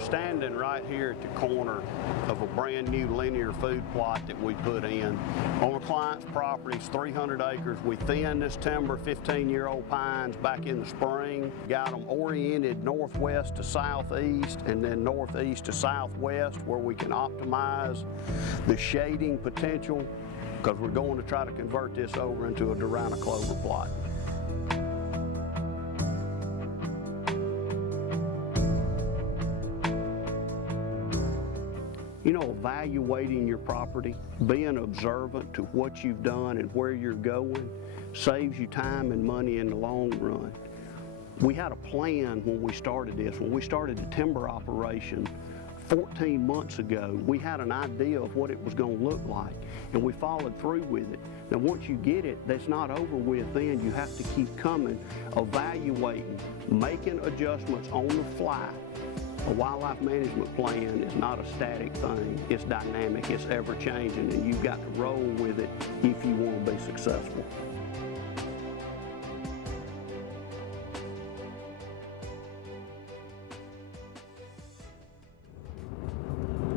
We're standing right here at the corner of a brand new linear food plot that we put in. On a client's property, it's 300 acres. We thinned this timber, 15-year-old pines, back in the spring. Got them oriented northwest to southeast and then northeast to southwest where we can optimize the shading potential because we're going to try to convert this over into a Durana clover plot. You know, evaluating your property, being observant to what you've done and where you're going saves you time and money in the long run. We had a plan when we started this. When we started the timber operation 14 months ago, we had an idea of what it was going to look like, and we followed through with it. Now, once you get it, that's not over with then. You have to keep coming, evaluating, making adjustments on the fly. A wildlife management plan is not a static thing. It's dynamic, it's ever-changing, and you've got to roll with it if you want to be successful.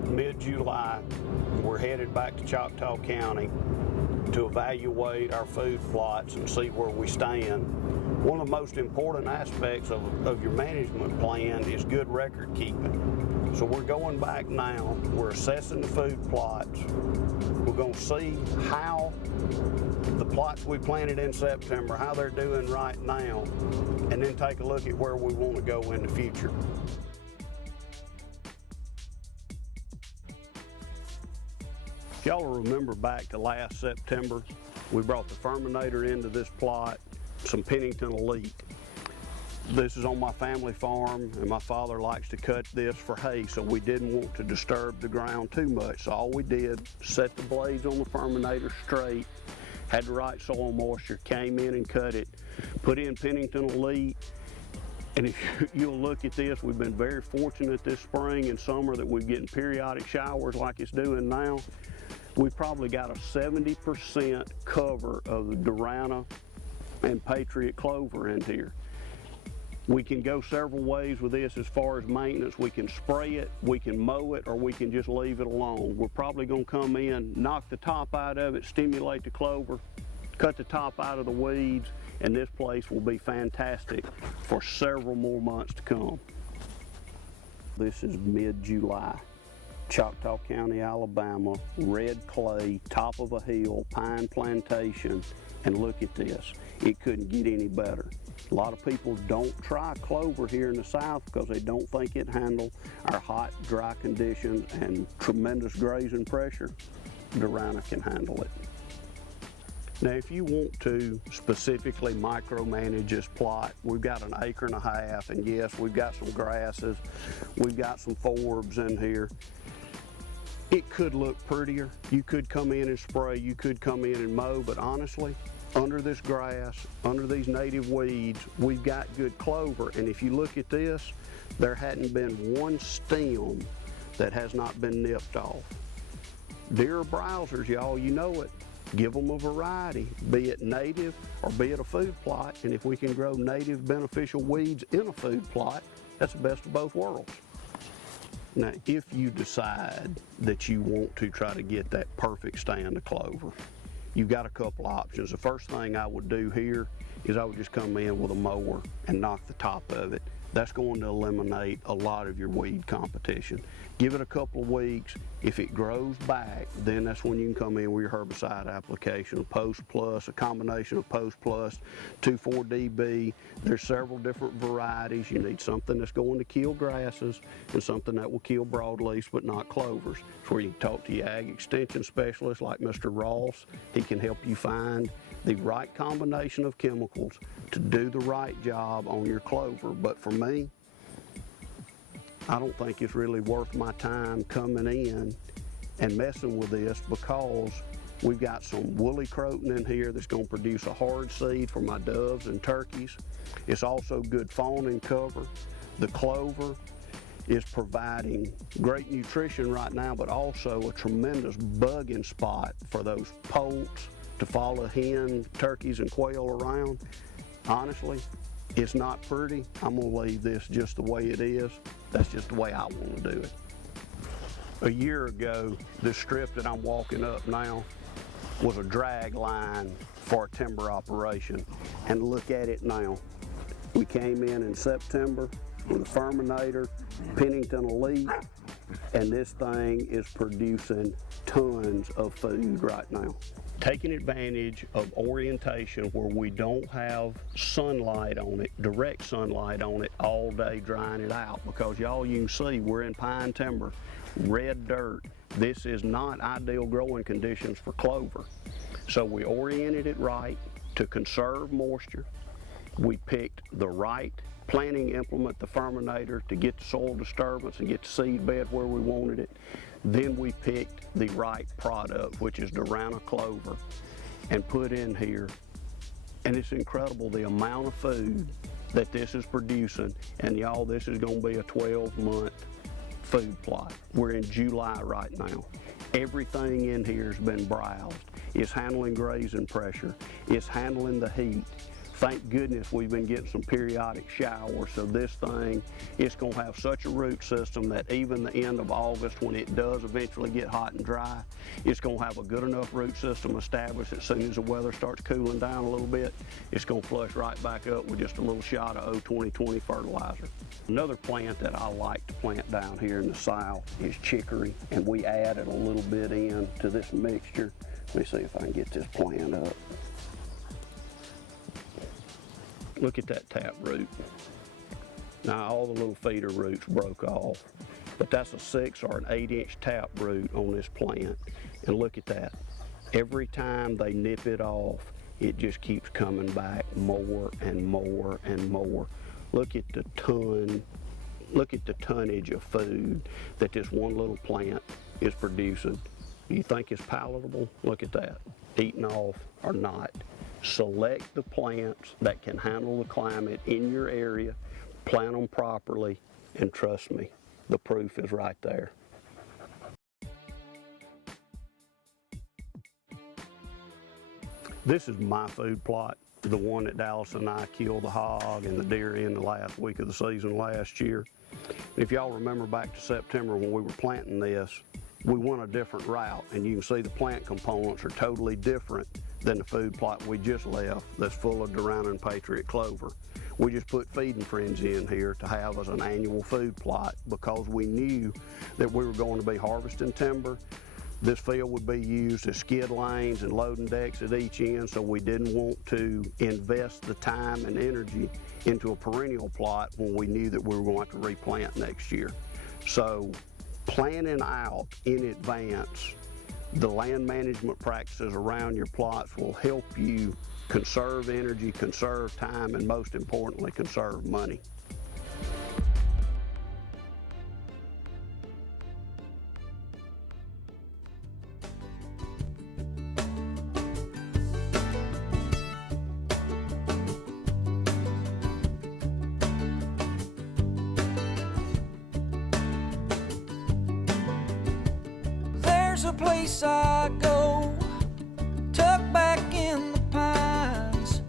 Mid-July, we're headed back to Choctaw County to evaluate our food plots and see where we stand. One of the most important aspects of your management plan is good record keeping. So we're going back now, we're assessing the food plots. We're going to see how the plots we planted in September, how they're doing right now, and then take a look at where we want to go in the future. If y'all remember back to last September, we brought the Furminator into this plot, some Pennington Elite. This is on my family farm, and my father likes to cut this for hay, so we didn't want to disturb the ground too much. So all we did, set the blades on the Furminator straight, had the right soil moisture, came in and cut it, put in Pennington Elite. And if you'll look at this, we've been very fortunate this spring and summer that we're getting periodic showers like it's doing now. We've probably got a 70% cover of the Durana and Patriot clover in here. We can go several ways with this as far as maintenance. We can spray it, we can mow it, or we can just leave it alone. We're probably going to come in, knock the top out of it, stimulate the clover, cut the top out of the weeds, and this place will be fantastic for several more months to come. This is mid-July. Choctaw County, Alabama, red clay, top of a hill, pine plantation, and look at this. It couldn't get any better. A lot of people don't try clover here in the South because they don't think it handles our hot, dry conditions and tremendous grazing pressure. Durana can handle it. Now, if you want to specifically micromanage this plot, we've got an acre and a half, and yes, we've got some grasses, we've got some forbs in here. It could look prettier. You could come in and spray, you could come in and mow, but honestly, under this grass, under these native weeds, we've got good clover. And if you look at this, there hadn't been one stem that has not been nipped off. Deer are browsers, y'all, you know it. Give them a variety, be it native or be it a food plot. And if we can grow native beneficial weeds in a food plot, that's the best of both worlds. Now, if you decide that you want to try to get that perfect stand of clover, you've got a couple options. The first thing I would do here is I would just come in with a mower and knock the top of it. That's going to eliminate a lot of your weed competition. Give it a couple of weeks. If it grows back, then that's when you can come in with your herbicide application, a Post Plus, a combination of Post Plus, 2,4-DB. There's several different varieties. You need something that's going to kill grasses and something that will kill broadleafs but not clovers. It's where you can talk to your ag extension specialist like Mr. Ross. He can help you find the right combination of chemicals to do the right job on your clover. But for me, I don't think it's really worth my time coming in and messing with this because we've got some woolly croton in here that's going to produce a hard seed for my doves and turkeys. It's also good fawning cover. The clover is providing great nutrition right now, but also a tremendous bugging spot for those poults to follow hen, turkeys, and quail around. Honestly, It's not pretty. I'm gonna leave this just the way it is. That's just the way I wanna do it. A year ago, this strip that I'm walking up now was a drag line for a timber operation. And look at it now. We came in September with a Furminator, Pennington Elite, and this thing is producing tons of food right now. Taking advantage of orientation where we don't have sunlight on it, direct sunlight on it all day drying it out, because y'all, you can see we're in pine timber, red dirt. This is not ideal growing conditions for clover. So we oriented it right to conserve moisture. We picked the right planting implement, the Furminator, to get the soil disturbance and get the seed bed where we wanted it. Then we picked the right product, which is Durana clover, and put in here. And it's incredible the amount of food that this is producing. And y'all, this is gonna be a 12-month food plot. We're in July right now. Everything in here has been browsed. It's handling grazing pressure. It's handling the heat. Thank goodness we've been getting some periodic showers, so this thing, it's gonna have such a root system that even the end of August, when it does eventually get hot and dry, it's gonna have a good enough root system established. As soon as the weather starts cooling down a little bit, it's gonna flush right back up with just a little shot of 0-20-20 fertilizer. Another plant that I like to plant down here in the south is chicory, and we added a little bit in to this mixture. Let me see if I can get this plant up. Look at that tap root. Now all the little feeder roots broke off, but that's a 6 or an 8-inch tap root on this plant. And look at that. Every time they nip it off, it just keeps coming back more and more and more. Look at the tonnage of food that this one little plant is producing. Do you think it's palatable? Look at that, eaten off or not. Select the plants that can handle the climate in your area, plant them properly, and trust me, the proof is right there. This is my food plot, the one that Dallas and I killed the hog and the deer in the last week of the season last year. If y'all remember back to September when we were planting this, we went a different route, and you can see the plant components are totally different than the food plot we just left that's full of Durana and Patriot clover. We just put feeding frenzy in here to have as an annual food plot because we knew that we were going to be harvesting timber. This field would be used as skid lanes and loading decks at each end, so we didn't want to invest the time and energy into a perennial plot when we knew that we were going to replant next year. So planning out in advance the land management practices around your plots will help you conserve energy, conserve time, and most importantly, conserve money. There's a place I go, tucked back in the pines,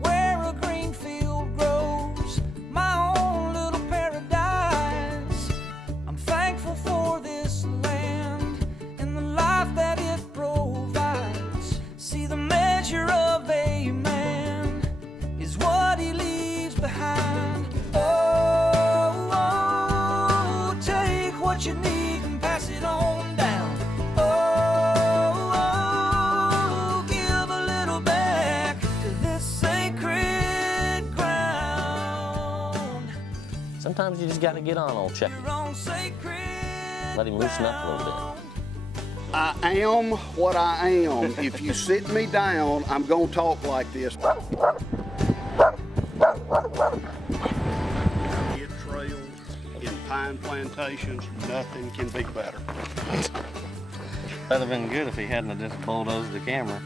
where a green field grows, my own little paradise. I'm thankful for this land and the life that it provides. See, the measure of a man is what he leaves behind. Oh, oh, take what you need and pass it on down. Sometimes you just got to get on old Chucky. Let him loosen up a little bit. I am what I am. If you sit me down, I'm going to talk like this. Skid trails in pine plantations, nothing can be better. That'd have been good if he hadn't just bulldozed the camera.